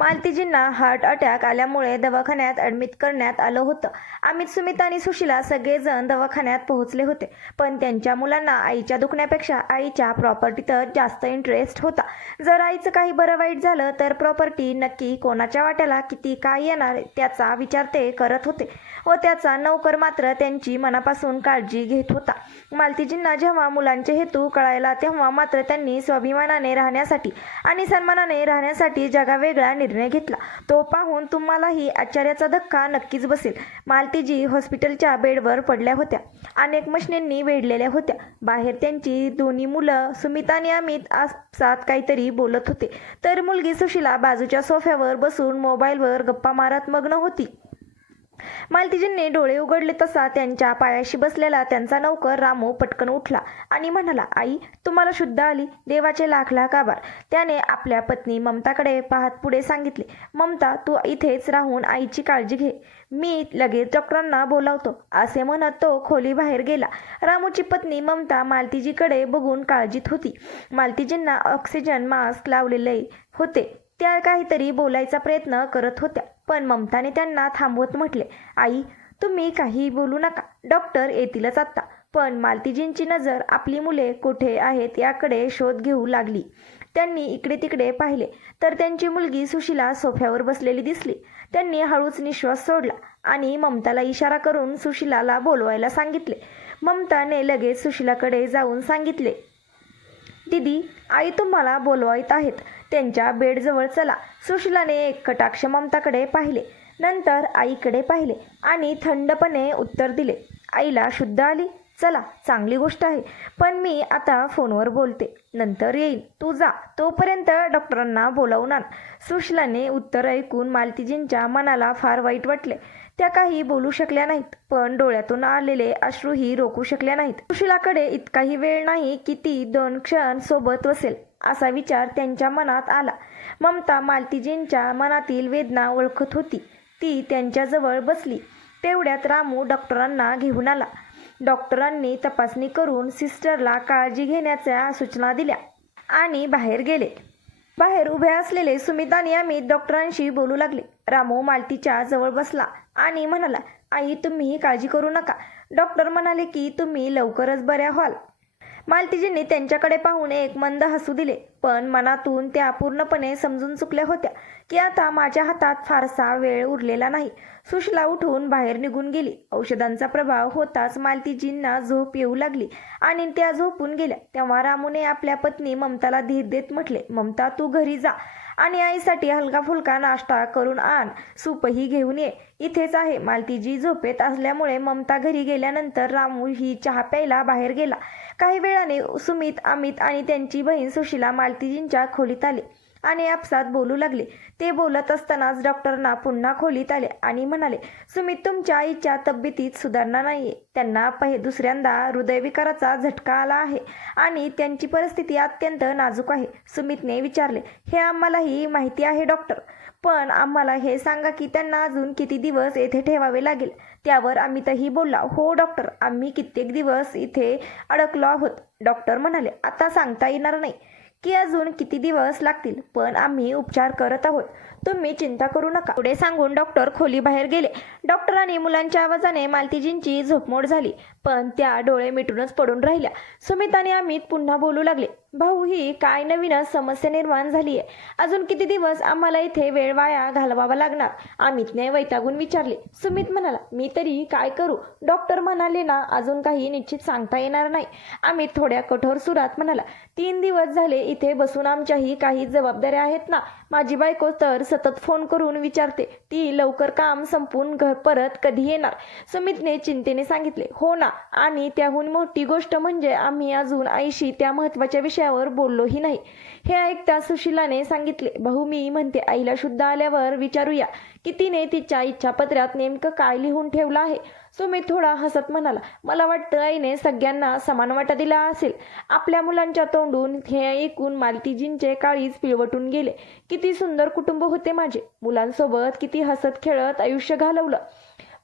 मालतीजींना heart attack आल्यामुळे दवाखान्यात admit करण्यात आलं होतं. अमित सुमित आणि सुशीला सगळेजण दवाखान्यात पोहोचले होते. पण त्यांच्या मुलांना आईच्या दुखण्यापेक्षा आईच्या प्रॉपर्टीतच जास्त इंटरेस्ट होता. जर आईचं काही बरं वाईट झालं तर प्रॉपर्टी नक्की कोणाच्या वाट्याला किती काय येणार त्याचा विचार ते करत होते. व त्याचा नौकर मात्र त्यांची मनापासून काळजी घेत होता. मालतीजींना जेव्हा मुलांचे हेतू कळायला तेव्हा मात्र त्यांनी स्वाभिमानाने राहण्यासाठी आणि सन्मानाने राहण्यासाठी जगावेगळा निर्णय घेतला. तो पाहून तुम्हालाही आश्चर्याचा धक्का नक्कीच बसेल. मालतीजी हॉस्पिटलच्या बेडवर पडल्या होत्या. अनेक मशिनींनी वेढलेल्या होत्या. बाहेर त्यांची दोन्ही मुलं सुमिता आणि अमित आपसात काहीतरी बोलत होते. तर मुलगी सुशीला बाजूच्या सोफ्यावर बसून मोबाईलवर गप्पा मारत मग्न होती. मालतीजींनी डोळे उघडले तसा त्यांच्या पायाशी बसलेला त्यांचा नौकर रामू पटकन उठला आणि म्हणाला आई तुम्हाला शुद्ध आली. देवाचे लाख लाख आभार. त्याने आपल्या पत्नी ममताकडे पाहत पुढे सांगितले ममता तू इथेच राहून आईची काळजी घे. मी लगेच डॉक्टरांना बोलावतो. असे म्हणत तो खोली बाहेर गेला. रामूची पत्नी ममता मालतीजीकडे बघून काळजीत होती. मालतीजींना ऑक्सिजन मास्क लावलेले होते. त्या काहीतरी बोलायचा प्रयत्न करत होत्या. पण ममताने त्यांना थांबवत म्हटले आई तुम्ही काही बोलू नका. डॉक्टर येतीलच आत्ता. पण मालतीजींची नजर आपली मुले कुठे आहेत याकडे शोध घेऊ लागली. त्यांनी इकडे तिकडे पाहिले तर त्यांची मुलगी सुशीला सोफ्यावर बसलेली दिसली. त्यांनी हळूच निश्वास सोडला आणि ममताला इशारा करून सुशीलाला बोलवायला सांगितले. ममताने लगेच सुशीलाकडे जाऊन सांगितले दीदी आई तुम्हाला बोलवायत आहेत. त्यांच्या बेडजवळ चला. सुशीलाने एक कटाक्ष ममताकडे पाहिले. नंतर आईकडे पाहिले आणि थंडपणे उत्तर दिले. आईला शुद्ध आली. चला चांगली गोष्ट आहे. पण मी आता फोनवर बोलते. नंतर येईल. तू जा. तोपर्यंत डॉक्टरांना बोलावून आण सुशीलाने उत्तर ऐकून मालतीजींच्या मनाला फार वाईट वाटले. त्या काही बोलू शकल्या नाहीत पण डोळ्यातून आलेले अश्रूही रोखू शकल्या नाहीत. सुशीलाकडे इतकाही वेळ नाही की ती दोन क्षण सोबत बसेल. असा विचार त्यांच्या मनात आला. ममता मालतीजींच्या मनातील वेदना ओळखत होती. ती त्यांच्याजवळ बसली. तेवढ्यात रामू डॉक्टरांना घेऊन आला. डॉक्टरांनी तपासणी करून सिस्टरला काळजी घेण्याच्या सूचना दिल्या आणि बाहेर गेले. बाहेर उभे असलेले सुमित आणि अमित डॉक्टरांशी बोलू लागले. रामू मालतीच्या जवळ बसला आणि म्हणाला आई तुम्ही काळजी करू नका. डॉक्टर म्हणाले की तुम्ही लवकरच बऱ्या व्हाल. मालतीजींनी त्यांच्याकडे पाहून एक मंद हसू दिले. पण मनातून त्या पूर्णपणे समजून चुकल्या होत्या की आता माझ्या हातात फारसा वेळ उरलेला नाही. सुशला उठून बाहेर निघून गेली. औषधांचा प्रभाव होताच मालतीजींना झोप येऊ लागली आणि त्या झोपून गेल्या. तेव्हा रामूने आपल्या पत्नी ममताला धीर देत म्हटले ममता तू घरी जा. आणि आईसाठी हलका फुलका नाश्ता करून आण. सूपही घेऊन ये. इथेच आहे. मालतीजी झोपेत असल्यामुळे ममता घरी गेल्यानंतर रामू ही चहा प्यायला बाहेर गेला. काही वेळाने सुमित अमित आणि त्यांची बहीण सुशीला मालतीजींच्या खोलीत आली. आणि आपसात बोलू लागले. ते बोलत असतानाच डॉक्टरना पुन्हा खोलीत आले आणि म्हणाले सुमित तुमच्या आईच्या तब्येतीत सुधारणा नाहीये. त्यांना पहि दुसऱ्यांदा हृदयविकाराचा झटका आला आहे आणि त्यांची परिस्थिती अत्यंत नाजूक आहे सुमितने विचारले. हे आम्हालाही माहिती आहे डॉक्टर. पण आम्हाला हे सांगा की त्यांना अजून किती दिवस येथे ठेवावे लागेल? त्यावर अमितही बोलला हो डॉक्टर. आम्ही कित्येक दिवस इथे अडकलो आहोत. डॉक्टर म्हणाले आता सांगता येणार नाही. की अजून किती दिवस लागतील? पण आम्ही उपचार करत आहोत. तुम्ही चिंता करू नका. पुढे सांगून डॉक्टर खोली बाहेर गेले. डॉक्टरांनी मुलांच्या आवाजाने मालतीजींची झोपमोड झाली पण त्या डोळे मिटूनच पडून राहिल्या. सुमित आणि अमित पुन्हा बोलू लागले. भाऊ ही काय नवीनच समस्या निर्माण झाली आहे? अजून किती दिवस आम्हाला इथे वेळ वाया घालवावा लागणार? अमितने वैतागून विचारले. सुमित म्हणाला मी तरी काय करू? डॉक्टर म्हणाले ना अजून काही निश्चित सांगता येणार नाही. अमित थोड्या कठोर सुरात म्हणाला तीन दिवस झाले इथे बसून आमच्याही काही जबाबदाऱ्या आहेत ना? माझी बायको तर सतत फोन करून विचारते ती लवकर काम संपून घर परत कधी येणार? सुमितने चिंतेने सांगितले हो ना आणि त्याहून मोठी गोष्ट म्हणजे आम्ही अजून आईशी त्या महत्त्वाच्या विषयावर बोललोही नाही. हे ऐकता सुशिलाने सांगितले भाऊ मी म्हणते आईला शुद्ध आल्यावर विचारूया की तिने तिच्या इच्छापत्रात नेमकं काय लिहून ठेवलं आहे? सुमित थोडा हसत म्हणाला. मला वाटतं आईने सगळ्यांना समान वाटा दिला असेल. आपल्या मुलांच्या तोंडून हे ऐकून मालतीजींचे काळीच पिळवटून गेले. किती सुंदर कुटुंब होते माझे. मुलांसोबत किती हसत खेळत आयुष्य घालवलं.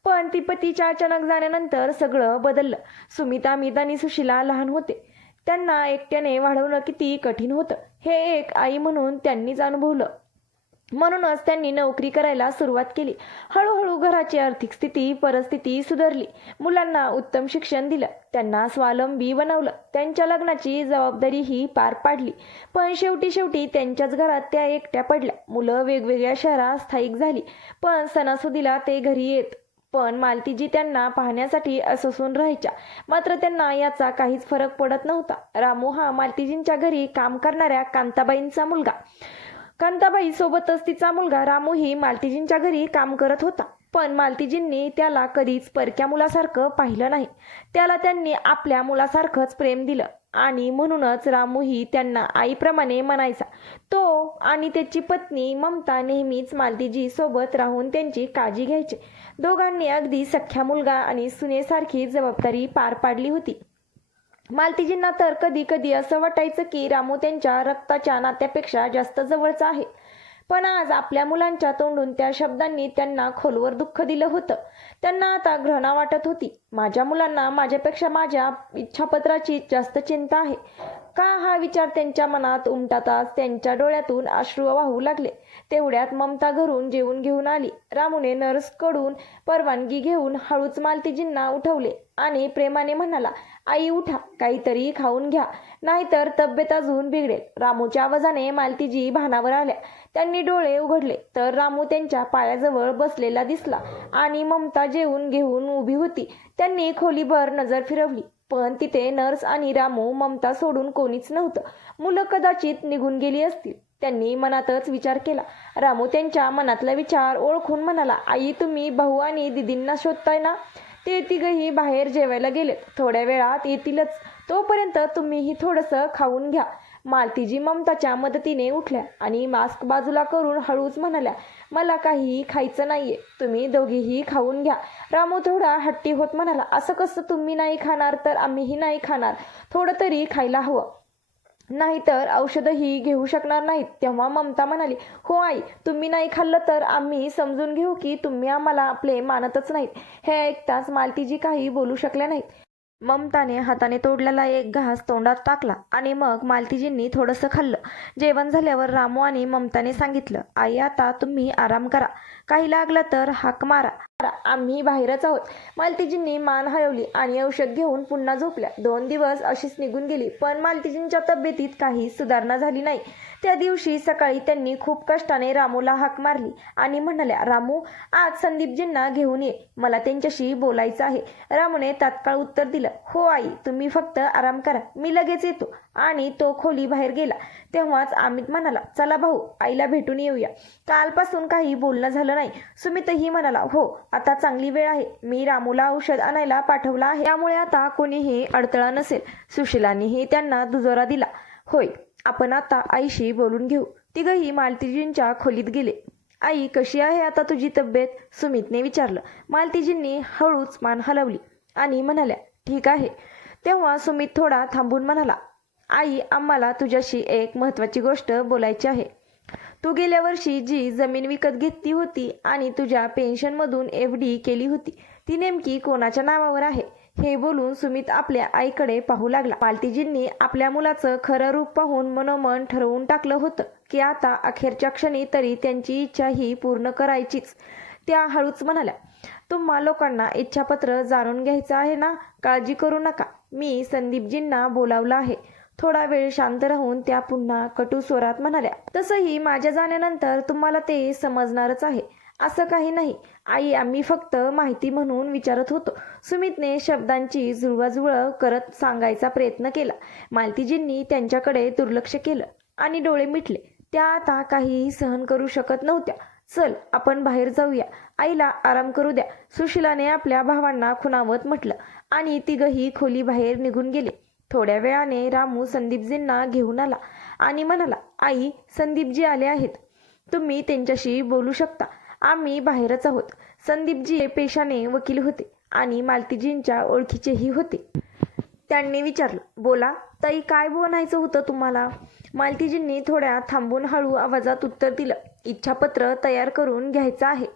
पण ती पतीच्या अचानक जाण्यानंतर सगळं बदललं. सुमिता अमित आणि सुशीला लहान होते. त्यांना एकट्याने वाढवणं किती कठीण होतं. हे एक आई म्हणून त्यांनीच अनुभवलं. म्हणूनच त्यांनी नोकरी करायला सुरुवात केली. हळूहळू घराची आर्थिक स्थिती परिस्थिती सुधारली. मुलांना उत्तम शिक्षण दिलं. त्यांना स्वावलंबी बनवलं. त्यांच्या लग्नाची जबाबदारीही पार पाडली. पण शेवटी शेवटी त्यांच्याच घरात त्या एकट्या पडल्या. मुलं वेगवेगळ्या शहरात स्थायिक झाली. पण सणासुदीला ते घरी येत. पण मालतीजी त्यांना पाहण्यासाठी अससून राहायच्या. मात्र त्यांना याचा काहीच फरक पडत नव्हता. रामू हा मालतीजींच्या घरी काम करणाऱ्या कांताबाईंचा मुलगा. कांताबाई सोबतच तिचा मुलगा रामूही मालतीजींच्या घरी काम करत होता. पण मालतीजींनी त्याला कधीच परक्या मुलासारखं पाहिलं नाही. त्याला त्यांनी आपल्या मुलासारखंच प्रेम दिलं आणि म्हणूनच रामूही त्यांना आईप्रमाणे म्हणायचा. तो आणि त्याची पत्नी ममता नेहमीच मालतीजी सोबत राहून त्यांची काळजी घ्यायचे. दोघांनी अगदी सख्ख्या मुलगा आणि सुनेसारखी जबाबदारी पार पाडली होती. मालतीजींना तर कधी कधी असं वाटायचं की रामू त्यांच्या रक्ताच्या नात्यापेक्षा जास्त जवळचा आहे. पण आज आपल्या मुलांच्या तोंडून त्या शब्दांनी त्यांना खोलवर दुःख दिलं होतं. त्यांना आता घृणा वाटत होती. माझ्या मुलांना माझ्यापेक्षा माझ्या इच्छापत्राची जास्त चिंता आहे. का हा विचार त्यांच्या मनात उमटाताच त्यांच्या डोळ्यातून अश्रू वाहू लागले? तेवढ्यात ममता घरून जेवून घेऊन आली. रामूने नर्सकडून परवानगी घेऊन हळूच मालतीजींना उठवले आणि प्रेमाने म्हणाला आई उठा. काहीतरी खाऊन घ्या. नाहीतर तब्येत अजून बिघडेल. रामूच्या आवाजाने मालतीजी भानावर आल्या. त्यांनी डोळे उघडले. तर रामू त्यांच्या पायाजवळ बसलेला दिसला आणि ममता जेवून घेऊन उभी होती. त्यांनी खोलीभर नजर फिरवली. पण तिथे नर्स आणि रामू ममता सोडून कोणीच नव्हतं. मुलं कदाचित निघून गेली असतील. त्यांनी मनातच विचार केला. रामू त्यांच्या मनातला विचार ओळखून म्हणाला आई तुम्ही भाऊ आणि दिदींना शोधताय ना? ते तिघही बाहेर जेवायला गेलेत. थोड्या वेळात येतीलच. तोपर्यंत तुम्हीही थोडंसं खाऊन घ्या. मालतीजी ममताच्या मदतीने उठल्या आणि मास्क बाजूला करून हळूच म्हणाल्या मला काहीही खायचं नाहीये. तुम्ही दोघीही खाऊन घ्या. रामू थोडा हट्टी होत म्हणाला असं कसं तुम्ही नाही खाणार? तर आम्हीही नाही खाणार. थोडं तरी खायला हवं. नाहीतर औषधही घेऊ शकणार नाहीत. तेव्हा ममता म्हणाली हो आई तुम्ही नाही खाल्लं तर आम्ही समजून घेऊ की तुम्ही आम्हाला आपले मानतच नाहीत. हे ऐकताच मालतीजी काही बोलू शकल्या नाहीत. ममताने हाताने तोडलेला एक घास तोंडात टाकला आणि मग मालतीजींनी थोडंसं खाल्लं. जेवण झाल्यावर रामू आणि ममताने सांगितलं आई आता तुम्ही आराम करा. काही लागलं तर हाक मारा. आम्ही बाहेरच आहोत. मालतीजींनी मान हलवली आणि औषध घेऊन पुन्हा झोपल्या. दोन दिवस अशीच निघून गेली पण मालतीजींच्या तब्येतीत काही सुधारणा झाली नाही. त्या दिवशी सकाळी त्यांनी खूप कष्टाने रामूला हाक मारली आणि म्हणाल्या रामू आज संदीपजींना घेऊन ये. मला त्यांच्याशी बोलायचं आहे. रामूने तात्काळ उत्तर दिलं हो आई तुम्ही फक्त आराम करा. मी लगेच येतो. आणि तो खोली बाहेर गेला. तेव्हाच अमित म्हणाला चला भाऊ आईला भेटून येऊया. कालपासून काही बोलणं झालं नाही. सुमितही म्हणाला हो आता चांगली वेळ आहे. मी रामूला औषध आणायला पाठवलं आहे. त्यामुळे आता कोणीही अडथळा नसेल. सुशिलानेही त्यांना दुजोरा दिला. होय आपण आता आईशी बोलून घेऊ. तिघही मालतीजींच्या खोलीत गेले. आई कशी आहे आता तुझी तब्येत? सुमितने विचारलं. मालतीजींनी हळूच मान हलवली आणि म्हणाल्या ठीक आहे. तेव्हा सुमित थोडा थांबून म्हणाला आई आम्हाला तुझ्याशी एक महत्त्वाची गोष्ट बोलायची आहे. तू गेल्या वर्षी जी जमीन विकत घेतली होती आणि तुझ्या पेन्शनमधून एफ डी केली होती ती नेमकी कोणाच्या नावावर आहे? हे बोलून सुमित आपल्या आईकडे पाहू लागला. मालतीजींनी आपल्या मुलाचं खरं रूप पाहून मनोमन ठरवून टाकलं होतं की आता अखेरच्या क्षणी तरी त्यांची इच्छा ही पूर्ण करायचीच. त्या हळूच म्हणाल्या तुम्हा लोकांना इच्छापत्र जाणून घ्यायचं आहे ना? काळजी करू नका. मी संदीपजींना बोलावलं आहे. थोडा वेळ शांत राहून त्या पुन्हा कटू स्वरात म्हणाल्या तसंही माझ्या जाण्यानंतर तुम्हाला ते समजणारच आहे. असं काही नाही. आई आम्ही फक्त माहिती म्हणून विचारत होतो. सुमितने शब्दांची जुळवाजुळव करत सांगायचा प्रयत्न केला. मालतीजींनी त्यांच्याकडे दुर्लक्ष केलं आणि डोळे मिटले. त्या आता काहीही सहन करू शकत नव्हत्या. चल आपण बाहेर जाऊया. आईला आराम करू द्या. सुशिलाने आपल्या भावांना खुणावत म्हटलं आणि तिघही खोली बाहेर निघून गेले. थोड्या वेळाने रामू संदीपजींना घेऊन आला आणि म्हणाला आई संदीपजी आले आहेत. तुम्ही त्यांच्याशी बोलू शकता. आम्ही बाहेरच आहोत. संदीपजी पेशाने वकील होते आणि मालतीजींच्या ओळखीचेही होते. त्यांनी विचारलं बोला ताई काय बोलायचं होतं तुम्हाला? मालतीजींनी थोड्या थांबून हळू आवाजात उत्तर दिलं इच्छापत्र तयार करून घ्यायचं आहे.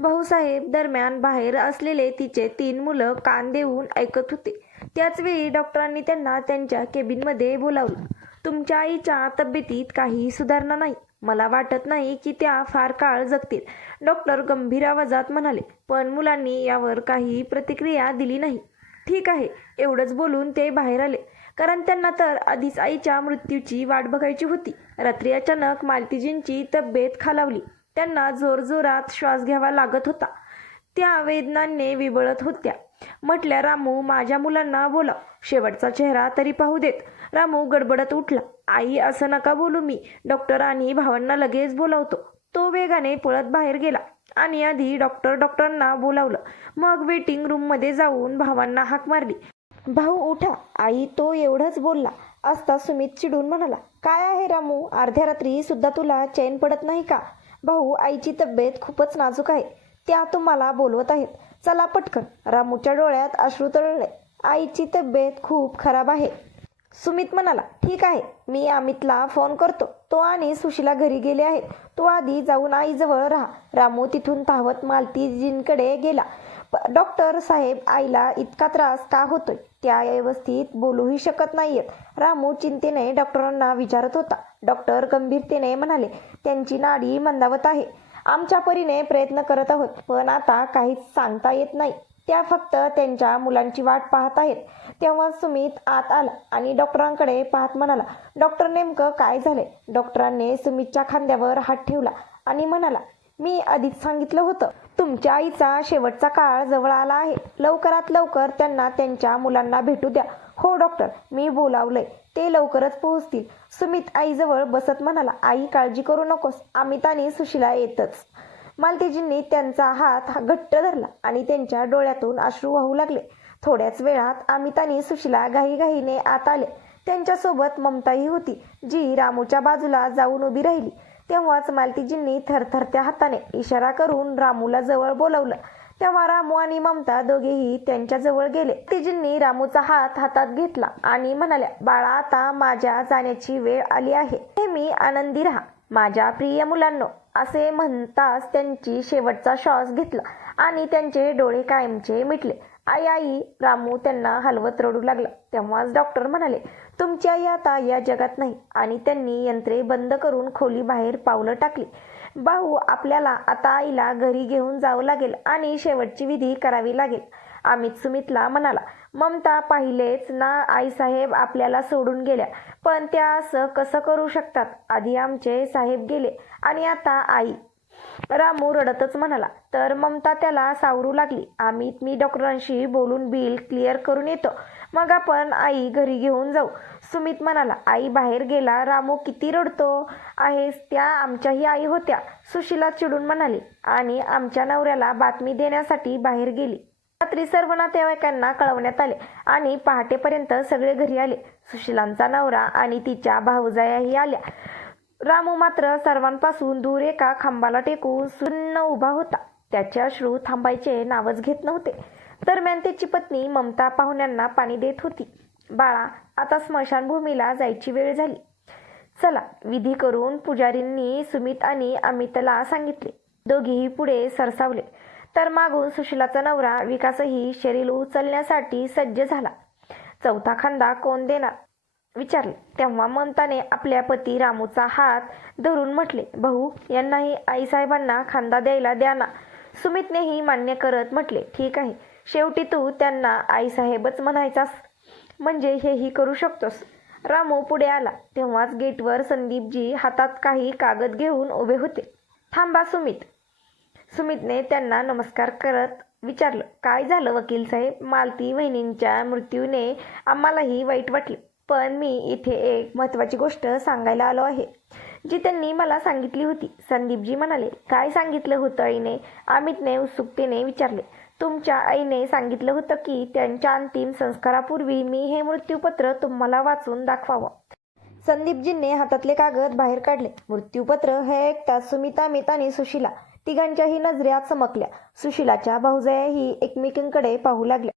भाऊसाहेब दरम्यान बाहेर असलेले तिचे तीन मुलं कान देऊन ऐकत होते. त्याचवेळी डॉक्टरांनी त्यांना त्यांच्या केबिनमध्ये बोलावलं. तुमच्या आईच्या तब्येतीत काही सुधारणा नाही. मला वाटत नाही की त्या फार काळ जगतील. डॉक्टर गंभीर आवाजात म्हणाले पण मुलांनी यावर काही प्रतिक्रिया दिली नाही. ठीक आहे. एवढंच बोलून ते बाहेर आले. कारण त्यांना तर आधीच आईच्या मृत्यूची वाट बघायची होती. रात्री अचानक मालतीजींची तब्येत खालावली. त्यांना जोरजोरात श्वास घ्यावा लागत होता. त्या वेदनांनी विबळत होत्या. म्हटल्या रामू माझ्या मुलांना बोलाव. शेवटचा चेहरा तरी पाहू देत. रामू गडबडत उठला. आई असं नका बोलू मी. डॉक्टर आणि भावांना लगेच बोलावतो. तो वेगाने पळत बाहेर गेला आणि आधी डॉक्टर डॉक्टरांना बोलावलं. मग वेटिंग रूममध्ये जाऊन भावांना हाक मारली. भाऊ उठा. आई तो एवढंच बोलला. असता सुमित चिडून म्हणाला. काय आहे रामू? अर्ध्या रात्री सुद्धा तुला चैन पडत नाही का? भाऊ आईची तब्येत खूपच नाजूक आहे. त्या तुम्हाला बोलवत आहेत. चला पटकन. रामूच्या डोळ्यात अश्रू तळले आईची तब्येत खूप खराब आहे. सुमित म्हणाला ठीक आहे. मी अमितला फोन करतो. तो आणि सुशीला घरी गेले आहेत. तो आधी जाऊन आईजवळ राहा. रामू तिथून धावत मालतीजींकडे गेला. डॉक्टर साहेब आईला इतका त्रास का होतोय? त्या व्यवस्थित बोलूही शकत नाहीयेत. रामू चिंतेने डॉक्टरांना विचारत होता. डॉक्टर गंभीरतेने म्हणाले त्यांची नाडी मंदावत आहे. आमच्या परीने प्रयत्न करत आहोत पण आता काहीच सांगता येत नाही. त्या फक्त त्यांच्या मुलांची वाट पाहत आहेत. तेव्हा सुमित आत आला आणि डॉक्टरांकडे पाहत म्हणाला डॉक्टर नेमकं काय झालंय? डॉक्टरांनी सुमितच्या खांद्यावर हात ठेवला आणि म्हणाला मी आधीच सांगितलं होतं तुमच्या आईचा शेवटचा काळ जवळ आला आहे. लवकरात लवकर त्यांना त्यांच्या मुलांना भेटू द्या. हो डॉक्टर मी बोलावलंय. ते लवकरच पोहोचतील. सुमित आईजवळ बसत म्हणाला आई काळजी करू नकोस अमित आणि सुशीला येतच. मालतीजींनी त्यांचा हात घट्ट धरला आणि त्यांच्या डोळ्यातून अश्रू वाहू लागले. थोड्याच वेळात अमित आणि सुशीला घाईघाईने आत आले. त्यांच्यासोबत ममताही होती जी रामूच्या बाजूला जाऊन उभी राहिली. तेव्हाच मालतीजींनी थरथरत्या हाताने इशारा करून रामूला जवळ बोलवलं. तेव्हा रामू आणि ममता दोघेही त्यांच्याजवळ गेले. तिजींनी रामूचा हात हातात घेतला आणि म्हणाल्या बाळा आता माझ्या जाण्याची वेळ आली आहे. नेहमी आनंदी राहा. माझ्या प्रिय मुलांनो असे म्हणताच त्यांची शेवटचा श्वास घेतला आणि त्यांचे डोळे कायमचे मिटले. आई आई रामू त्यांना हलवत रडू लागला. तेव्हाच डॉक्टर म्हणाले तुमची आई आता या जगात नाही. आणि त्यांनी यंत्रे बंद करून खोली बाहेर पावलं टाकली. भाऊ आपल्याला आता आईला घरी घेऊन जावं लागेल आणि शेवटची विधी करावी लागेल. अमित सुमितला म्हणाला ममता पाहिलेच ना आईसाहेब आपल्याला सोडून गेल्या पण त्या असं कसं करू शकतात? आधी आमचे साहेब गेले आणि आता आई. रामू रडतच म्हणाला तर ममता त्याला सावरू लागली. अमित मी डॉक्टरांशी बोलून बिल क्लिअर करून येतो. मग आपण आई घरी घेऊन जाऊ. सुमित म्हणाला आई बाहेर गेला रामू किती रडतो आहेस? त्या आमच्याही आई होत्या. सुशीला चिडून म्हणाली आणि आमच्या नवऱ्याला बातमी देण्यासाठी बाहेर गेली. रात्री सर्व नातेवाईकांना कळवण्यात आले आणि पहाटेपर्यंत सगळे घरी आले. सुशीलांचा नवरा आणि तिच्या भाऊजायाही आल्या. रामू मात्र सर्वांपासून दूर एका खांबाला टेकून सुन्न उभा होता. त्याचे अश्रू थांबायचे नावच घेत नव्हते. दरम्यान त्याची पत्नी ममता पाहुण्यांना पाणी देत होती. बाळा आता स्मशानभूमीला जायची वेळ झाली. चला विधी करून पुजारींनी सुमित आणि अमितला सांगितले. दोघेही पुढे सरसावले. तर मागून सुशिलाचा नवरा विकासही शरीर उचलण्यासाठी सज्ज झाला. चौथा खांदा कोण देणार? विचारले. तेव्हा ममताने आपल्या पती रामूचा हात धरून म्हटले भाऊ यांनाही आईसाहेबांना खांदा द्यायला द्या ना. सुमितनेही मान्य करत म्हटले ठीक आहे. शेवटी तू त्यांना आईसाहेबच म्हणायचास. म्हणजे हेही करू शकतोस. रामू पुढे आला. तेव्हाच गेटवर संदीपजी हातात काही कागद घेऊन उभे होते. थांबा सुमित. सुमितने त्यांना नमस्कार करत विचारलं. काय झालं वकील साहेब? मालती वहिनींच्या मृत्यूने आम्हालाही वाईट वाटले. पण मी इथे एक महत्त्वाची गोष्ट सांगायला आलो आहे जी त्यांनी मला सांगितली होती. संदीपजी म्हणाले काय सांगितलं होतं आईने? अमितने उत्सुकतेने विचारले. तुमच्या आईने सांगितलं होतं की त्यांच्या अंतिम संस्कारापूर्वी मी हे मृत्यूपत्र तुम्हाला वाचून दाखवावं. संदीपजींनी हातातले कागद बाहेर काढले. मृत्यूपत्र हे ऐकताच सुमिता अमित आणि सुशिला. तिघांच्याही नजऱ्या चमकल्या. सुशिलाच्या भाऊजयाही एकमेकींकडे पाहू लागल्या.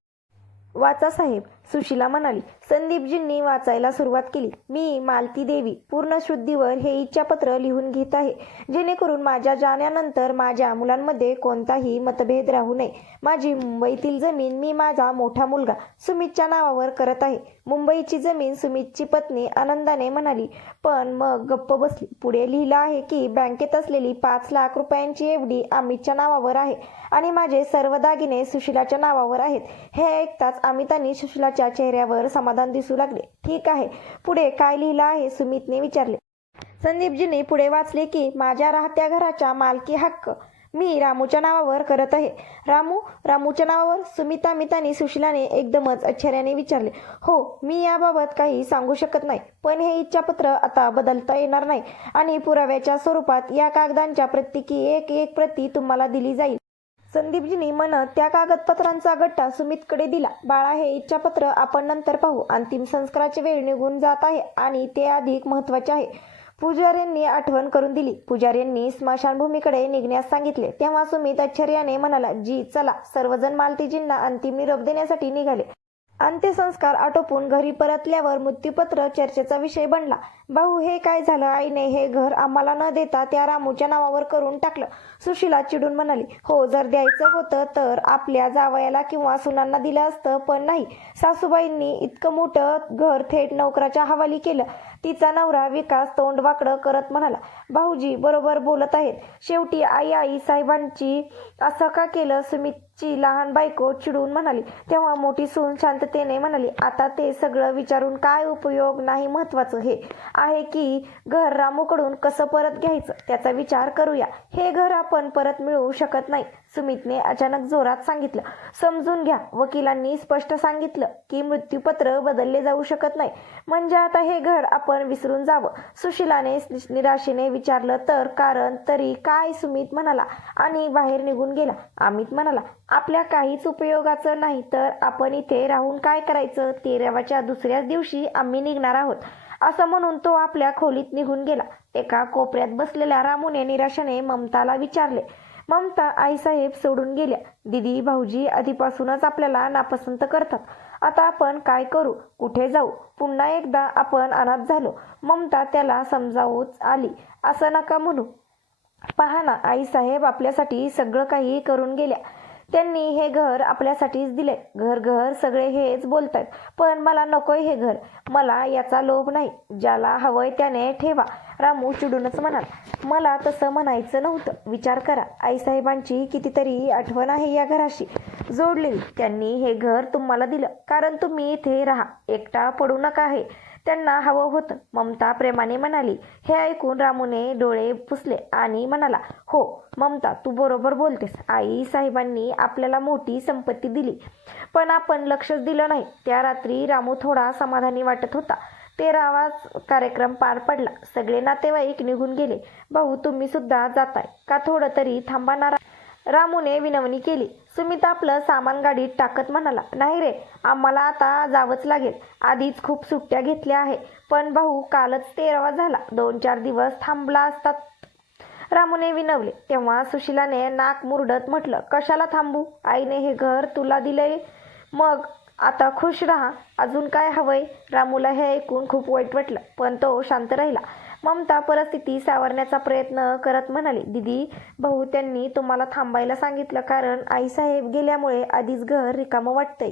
वाचा साहेब सुशीला म्हणाली संदीपजींनी वाचायला सुरुवात केली. मी मालती देवी पूर्ण शुद्धीवर हे इच्छापत्र लिहून घेत आहे. जेणेकरून माझ्या जाण्यानंतर माझ्या मुलांमध्ये कोणताही मतभेद राहू नये. माझी मुंबईतील जमीन मी माझा मोठा मुलगा सुमितच्या नावावर करत आहे. मुंबईची जमीन सुमितची पत्नी आनंदाने म्हणाली. पण मग गप्प बसली. पुढे लिहिलं आहे की बँकेत असलेली पाच लाख रुपयांची एवढी अमितच्या नावावर आहे आणि माझे सर्व दागिने सुशिलाच्या नावावर आहेत. हे ऐकताच अमितांनी सुशीला सुशिलाच्या चेहऱ्यावर समाधान दिसू लागले. ठीक आहे. पुढे काय लिहिलं आहे? सुमितने विचारले. संदीपजींनी पुढे वाचले की माझ्या राहत्या घराच्या मालकी हक्क. मी रामूच्या नावावर करत आहे. रामू रामूच्या नावावर सुमिता मितानी सुशिलाने एकदमच आश्चर्याने विचारले. हो मी याबाबत काही सांगू शकत नाही पण हे इच्छापत्र आता बदलता येणार नाही आणि पुराव्याच्या स्वरूपात या कागदांच्या प्रत्येकी एक एक प्रती तुम्हाला दिली जाईल. संदीपजींनी म्हणत त्या कागदपत्रांचा गट्टा सुमितकडे दिला. बाळा हे इच्छापत्र आपण नंतर पाहू. अंतिम संस्काराची वेळ निघून जात आहे आणि ते अधिक महत्त्वाचे आहे. पुजाऱ्यांनी आठवण करून दिली. पुजाऱ्यांनी स्मशानभूमीकडे निघण्यास सांगितले. तेव्हा सुमित आश्चर्याने म्हणाला जी चला. सर्वजण मालतीजींना अंतिम निरोप देण्यासाठी निघाले. अंत्यसंस्कार आटोपून घरी परतल्यावर मृत्यूपत्र चर्चेचा विषय बनला. भाऊ हे काय झालं? आईने हे घर आम्हाला न देता त्या रामूच्या नावावर करून टाकलं सुशीला चिडून म्हणाली. हो जर द्यायचं होतं तर आपल्या जावयाला किंवा सुनांना दिलं असतं पण नाही. सासूबाईंनी इतकं मोठं घर थेट नोकराच्या हवाली केलं. तिचा नवरा विकास तोंडवाकडं करत म्हणाला भाऊजी बरोबर बोलत आहेत. शेवटी आई आई साहेबांची असं का केलं? सुमितची लहान बायको चिडून म्हणाली तेव्हा मोठी सून शांततेने म्हणाली आता ते सगळं विचारून काय उपयोग नाही महत्वाचं हे. आहे की घर रामूकडून कसं परत घ्यायचं? त्याचा विचार करूया. हे घर आपण परत मिळवू शकत नाही. सुमितने अचानक जोरात सांगितलं. समजून घ्या वकिलांनी स्पष्ट सांगितलं की मृत्यूपत्र बदलले जाऊ शकत नाही. म्हणजे आता हे घर आपण विसरून जावं. सुशिलाने निराशेने विचारलं तर कारण तरी काय? सुमित म्हणाला. आणि बाहेर निघून गेला. अमित म्हणाला आपल्या काहीच उपयोगाचं नाही तर आपण इथे राहून काय करायचं? तेराव्याच्या दुसऱ्याच दिवशी आम्ही निघणार आहोत. असं म्हणून तो आपल्या खोलीत निघून गेला. एका कोपऱ्यात बसलेल्या रामूने निराशाने ममताला विचारले ममता आईसाहेब सोडून गेल्या. दिदी भाऊजी आधीपासूनच आपल्याला नापसंत करतात. आता आपण काय करू? कुठे जाऊ? पुन्हा एकदा आपण अनाथ झालो. ममता त्याला समजावूच आली. असं नका म्हणू. पहा ना आईसाहेब आपल्यासाठी सगळं काही करून गेल्या. त्यांनी हे घर आपल्यासाठीच दिले घर घर सगळे हेच बोलतात पण मला नकोय हे घर. मला याचा लोभ नाही. ज्याला हवंय त्याने ठेवा. रामू चिडूनच म्हणाल. मला तसं म्हणायचं नव्हतं. विचार करा. आईसाहेबांची कितीतरी आठवण आहे या घराशी. जोडलेली. त्यांनी हे घर तुम्हाला दिलं. कारण तुम्ही इथे राहा. एकटा पडू नका आहे त्यांना हवं होतं. ममता प्रेमाने म्हणाली हे ऐकून रामूने डोळे पुसले आणि म्हणाला हो ममता तू बरोबर बोलतेस. आई साहेबांनी आपल्याला मोठी संपत्ती दिली. पण आपण लक्षच दिलं नाही. त्या रात्री रामू थोडा समाधानी वाटत होता. तेरावाच कार्यक्रम पार पडला. सगळे नातेवाईक निघून गेले. भाऊ तुम्ही सुद्धा जाताय. का थोडं तरी थांबणार रामूने विनवणी केली. सुमित आपलं सामान गाडीत टाकत म्हणाला नाही रे आम्हाला आता जावंच लागेल. आधीच खूप सुट्ट्या घेतल्या आहे पण भाऊ कालच तेरावा झाला. दोन चार दिवस थांबला असतात. रामूने विनवले. तेव्हा सुशिलाने नाक मुरडत म्हटलं कशाला थांबू? आईने हे घर तुला दिलंय. मग आता खुश राहा. अजून काय हवंय? रामूला हे ऐकून खूप वाईट वाटलं पण तो शांत राहिला. ममता परिस्थिती सावरण्याचा प्रयत्न करत म्हणाली दिदी भाऊ त्यांनी तुम्हाला थांबायला सांगितलं कारण आईसाहेब गेल्यामुळे आधीच घर रिकामं वाटतंय.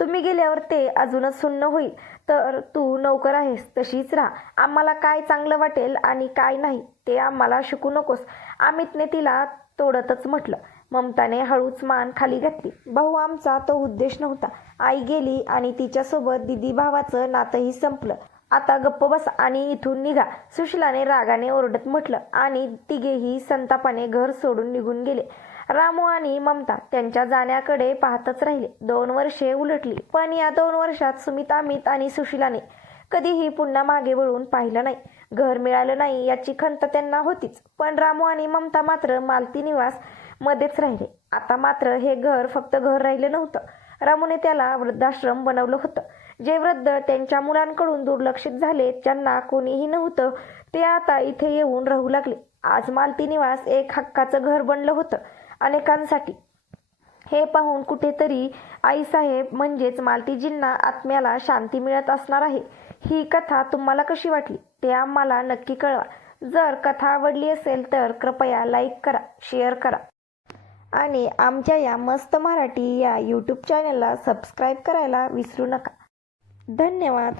तुम्ही गेल्यावर ते अजूनच सुन्न होईल तर तू नोकर आहेस तशीच राहा. आम्हाला काय चांगलं वाटेल आणि काय नाही ते आम्हाला शिकू नकोस. अमितने तिला तोडतच म्हटलं. ममताने हळूच मान खाली घातली. भाऊ आमचा तो उद्देश नव्हता. आई गेली आणि तिच्यासोबत दिदी भावाचं नातंही संपलं. आता गप्प बस आणि इथून निघा. सुशिलाने रागाने ओरडत म्हटलं आणि तिघेही संतापाने घर सोडून निघून गेले. रामू आणि ममता त्यांच्या जाण्याकडे पाहतच राहिले. दोन वर्षे उलटली पण या दोन वर्षात सुमित अमित आणि सुशिलाने कधीही पुन्हा मागे वळून पाहिलं नाही. घर मिळालं नाही याची खंत त्यांना होतीच पण रामू आणि ममता मात्र मालती निवास मध्येच राहिले. आता मात्र हे घर फक्त घर राहिलं नव्हतं. रामूने त्याला वृद्धाश्रम बनवलं होतं. जे वृद्ध त्यांच्या मुलांकडून दुर्लक्षित झाले ज्यांना कोणीही नव्हतं ते आता इथे येऊन राहू लागले. आज मालती निवास एक हक्काचं घर बनलं होतं अनेकांसाठी. हे पाहून कुठेतरी आईसाहेब म्हणजेच मालतीजींना आत्म्याला शांती मिळत असणार आहे. ही कथा तुम्हाला कशी वाटली ते आम्हाला नक्की कळवा. जर कथा आवडली असेल तर कृपया लाईक करा शेअर करा. आणि आमच्या या मस्त मराठी या यूट्यूब चॅनलला सबस्क्राईब करायला विसरू नका. धन्यवाद.